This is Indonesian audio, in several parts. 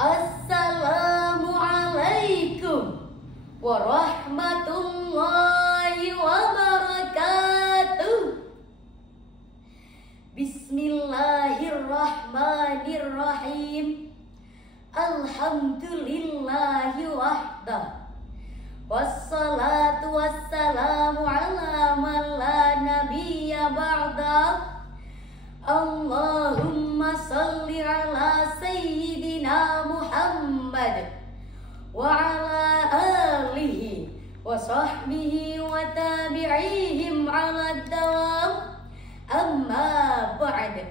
Assalamualaikum warahmatullahi wabarakatuh. Bismillahirrahmanirrahim. Alhamdulillahi wahdah. Wassalatu wassalamu ala man la nabiyya ba'da. Allahumma salli ala sayyidina Muhammad wa ala alihi wa sahbihi wa tabi'ihim ala dawam. Amma ba'd.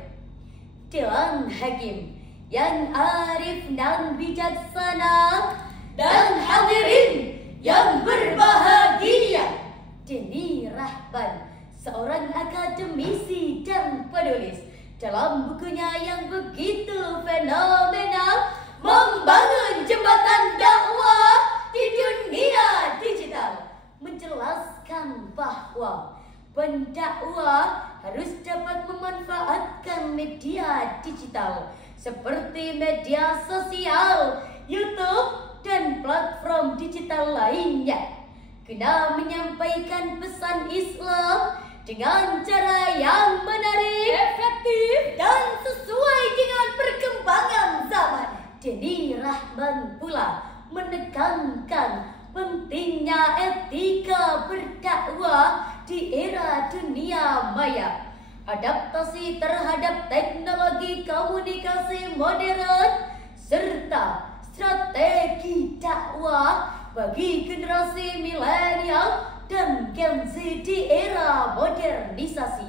Tuan Hakim yang arif dan bijaksana dan hadirin yang berbahagia, Denny Rahban, seorang akademisi dan penulis, dalam bukunya yang begitu fenomenal, Membangun Jembatan Dakwah di Dunia Digital, menjelaskan bahwa pendakwah harus dapat memanfaatkan media digital seperti media sosial, YouTube, dan platform digital lainnya guna menyampaikan pesan Islam dengan cara yang menarik, efektif, dan sesuai dengan perkembangan zaman. Denny Rahban pula menekankan pentingnya etika berdakwah di era dunia maya, adaptasi terhadap teknologi komunikasi modern, serta strategi dakwah bagi generasi milenial dan Gen Z di era modernisasi.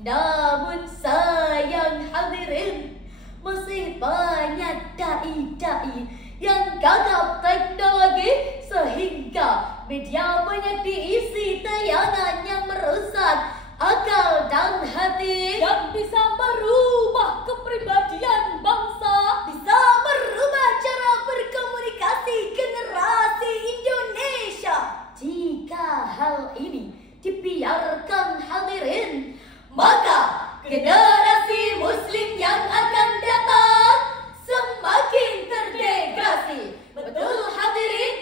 Namun sayang hadirin, masih banyak dai-dai yang gagap teknologi sehingga media banyak diisi tayangan yang merusak akal dan hati, yang bisa merubah kepribadian bangsa, bisa merubah cara berkomunikasi generasi Indonesia. Jika hal ini dibiarkan hadirin, maka generasi muslim yang akan datang semakin terdegradasi. Betul hadirin?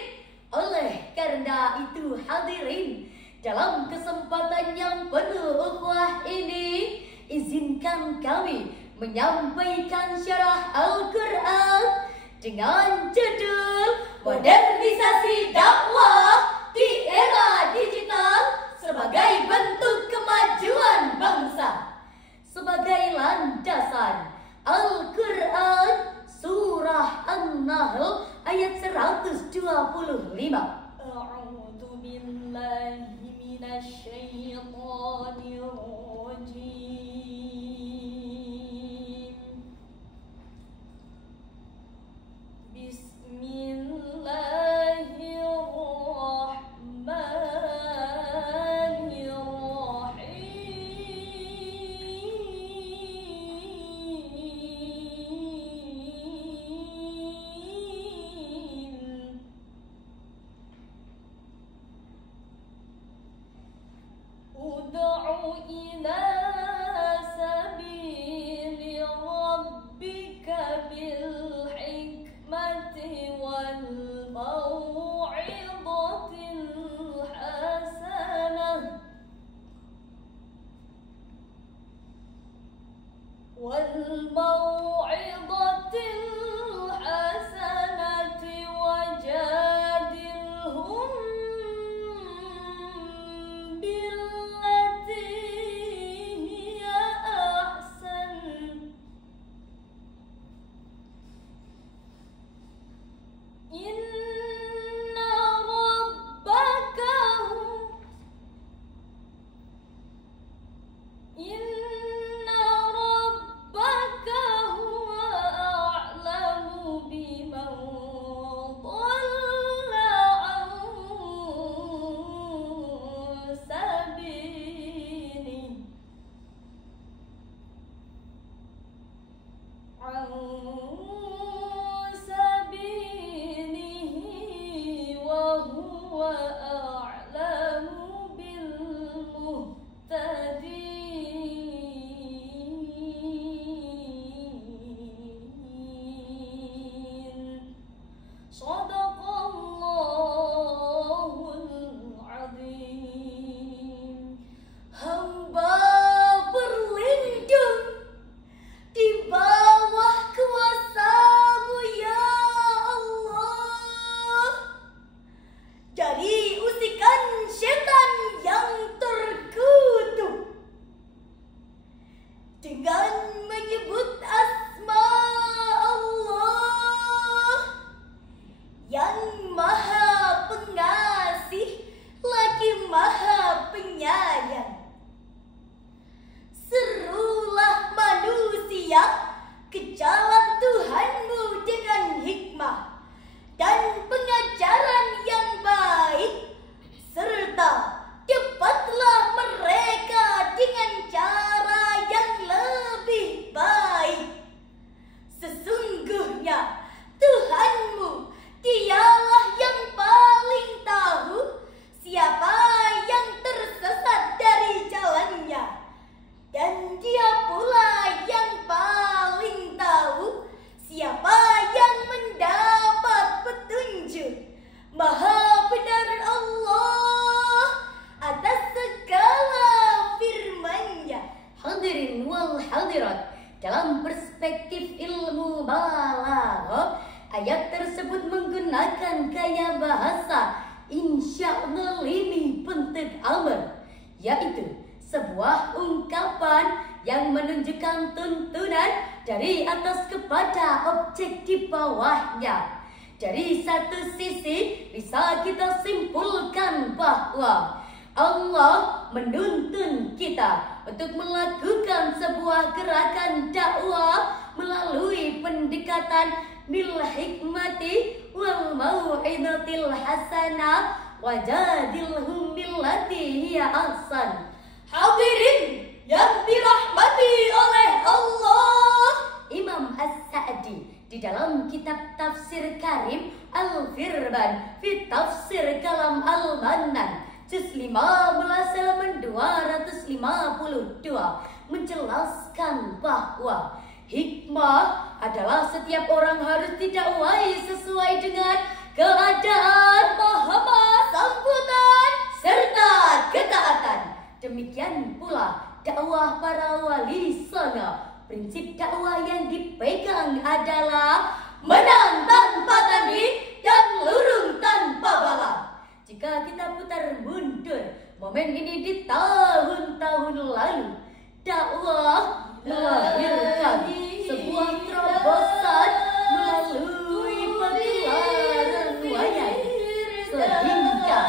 Oleh karena itu hadirin, dalam kesempatan yang penuh ukhuwah ini, izinkan kami menyampaikan syarah Al-Quran dengan judul Modernisasi Dakwah di Era Digital sebagai bentuk kemajuan bangsa. Sebagai landasan, Al-Quran Surah An-Nahl ayat 125. A'udzu billahi minasyaitonir rajim. Ud'u ila sabili rabbika bil hikmati wal mau'izatil hasanah wajadilhum billati hiya ahsan. Inna rabbaka huwa a'lamu biman dhalla an sabilihi wa huwa a'lamu bil muhtadin. dengan menyebut asma Allah yang maha pengasih lagi maha penyayang. Serulah manusia ke jalan Tuhanmu dengan hikmah dan pengajaran yang baik, serta dapatlah mereka dengan cara yang lebih baik. Sesungguhnya Tuhanmu dialah yang paling tahu siapa yang tersesat dari jalannya, dan Dia pula yang paling tahu siapa yang mendapat petunjuk. Maha benar Allah atas segala firman-Nya. Hadirin wal hadirat, dalam perspektif ilmu balaghah, ayat tersebut menggunakan gaya bahasa insya zalimi bentuk amr, yaitu sebuah ungkapan yang menunjukkan tuntunan dari atas kepada objek di bawahnya. Dari satu sisi bisa kita simpulkan bahwa Allah menuntun kita untuk melakukan sebuah gerakan dakwah melalui pendekatan bil hikmati wal mau'izatil hasanah wajadilhum billati hiya ahsan. Hadirin yang dirahmati oleh Allah, Imam As-Sa'di di dalam kitab Tafsir Karim Al-Firban fi Tafsir Kalam Al-Mannan juz 15 halaman 252 menjelaskan bahwa hikmah adalah setiap orang harus didakwai sesuai dengan keadaan, pemahaman, sambutan, serta ketaatan. Demikian pula dakwah para wali songo. Prinsip dakwah yang dipegang adalah menang tanpa tanding dan lurung tanpa bala. Jika kita putar mundur momen ini di tahun-tahun lalu, dakwah melahirkan sebuah terobosan melalui pagelaran wayang, sehingga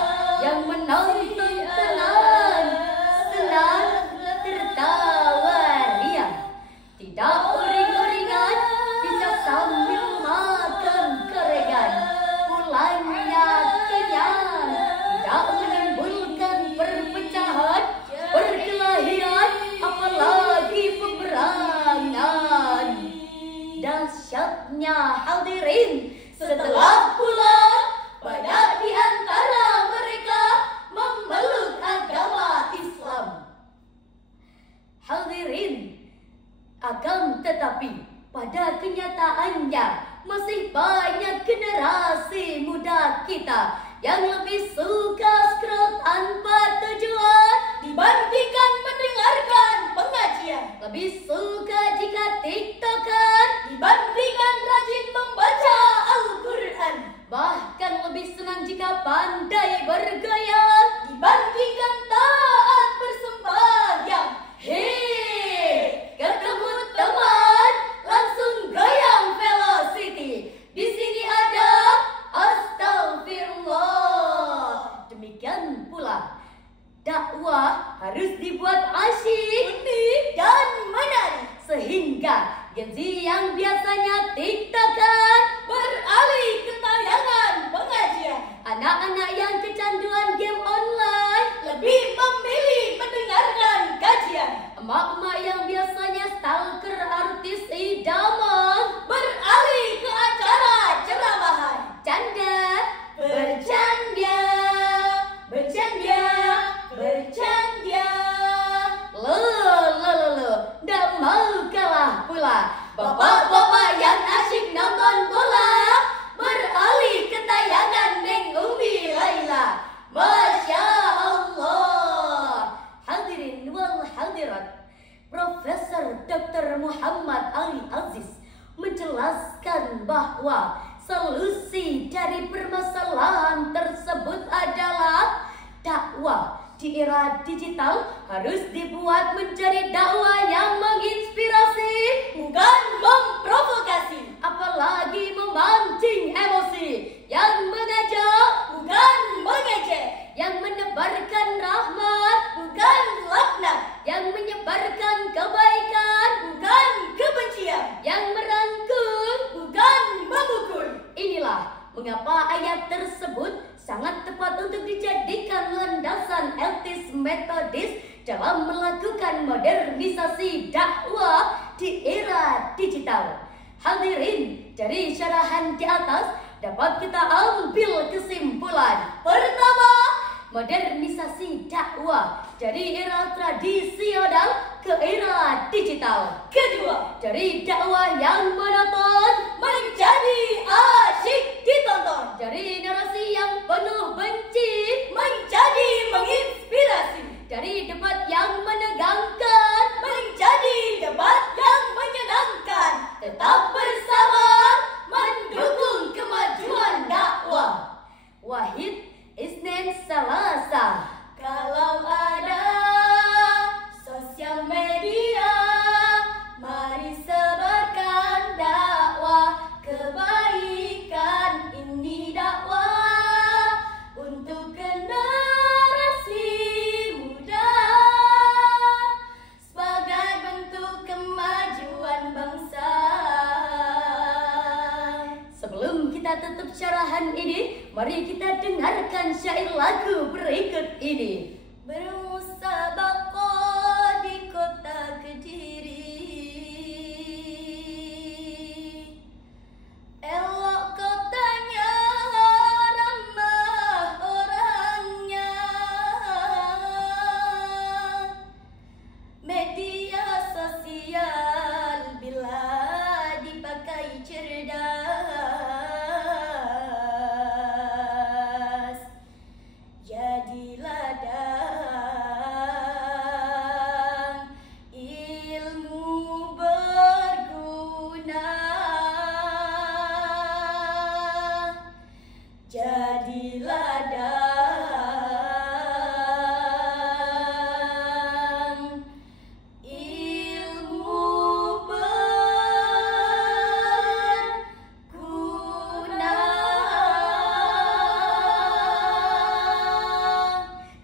yang menonton tenang, senang, tertawa riang, tidak uring-uringan, bisa sambil makan gorengan, pulangnya kenyang, tidak menimbulkan perpecahan, perkelahian, apalagi peperangan. Dahsyatnya hadirin, setelah pulang, banyak di antara mereka memeluk agama Islam. Hadirin, akan tetapi pada kenyataannya masih banyak generasi muda kita yang lebih suka scroll tanpa tujuan dibandingkan mendengarkan pengajian, lebih suka jika tiktokan dibandingkan rajin membaca Al-Quran, bahkan lebih senang jika pandai bergoyang dibandingkan taat bersembahyang. Hei, ketemu teman, langsung goyang velocity. Di sini ada astagfirullah. Demikian pula dakwah harus dibuat asyik, Unik dan menarik, sehingga Gen Z yang biasanya tiktokan beralih ke tayangan pengajian. Anak-anak yang kecanduan game online Lebih memilih mendengarkan kajian. emak-emak yang biasanya stalker artis idaman Beralih ke acara ceramahan. canda Bercanda, bercanda, bercanda. lo ndak mau kalah pula. Bapak-bapak yang asyik nonton bola beralih ke tayangan Neng Umi Laila. Masya Allah. Hadirin wal hadirat, Profesor Dr. Muhammad Ali Aziz menjelaskan bahwa solusi dari permasalahan tersebut adalah dakwah di era digital harus dibuat menjadi dakwah yang menginspirasi digital. Hadirin, dari syarahan di atas dapat kita ambil kesimpulan. Pertama, Modernisasi dakwah dari era tradisional ke era digital. kedua, Dari dakwah yang monoton menjadi asyik ditonton, dari narasi yang penuh benci, menjadi menginspirasi, dari debat yang menegangkan, menjadi debat yang menyenangkan. Tetap bersama mendukung kemajuan dakwah. Wahid Isnin Salasa. Kalau ada sosial media, mari sebarkan dakwah kebaikan. Ini dakwah untuk generasi muda sebagai bentuk kemajuan bangsa. Sebelum kita tutup syarahan ini, mari kita dengarkan syair lagu berikut ini. Bermusabaqah di kota Kediri, elok kotanya, ramah orangnya. Media sosial bila dipakai cerdas, jadi ladang ilmu berguna, jadi ladang ilmu berguna.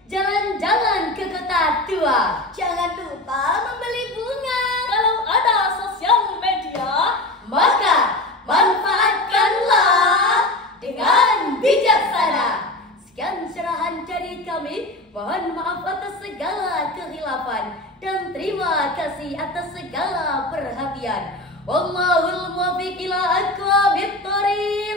Jalan-jalan ke kota tua. Jangan lupa membeli bunga. Kalau ada sosial media, Maka manfaatkanlah dengan bijaksana. Sekian syarahan dari kami. Mohon maaf atas segala kehilafan dan terima kasih atas segala perhatian. Wallahul muwaffiq ila aqwamit thoriq.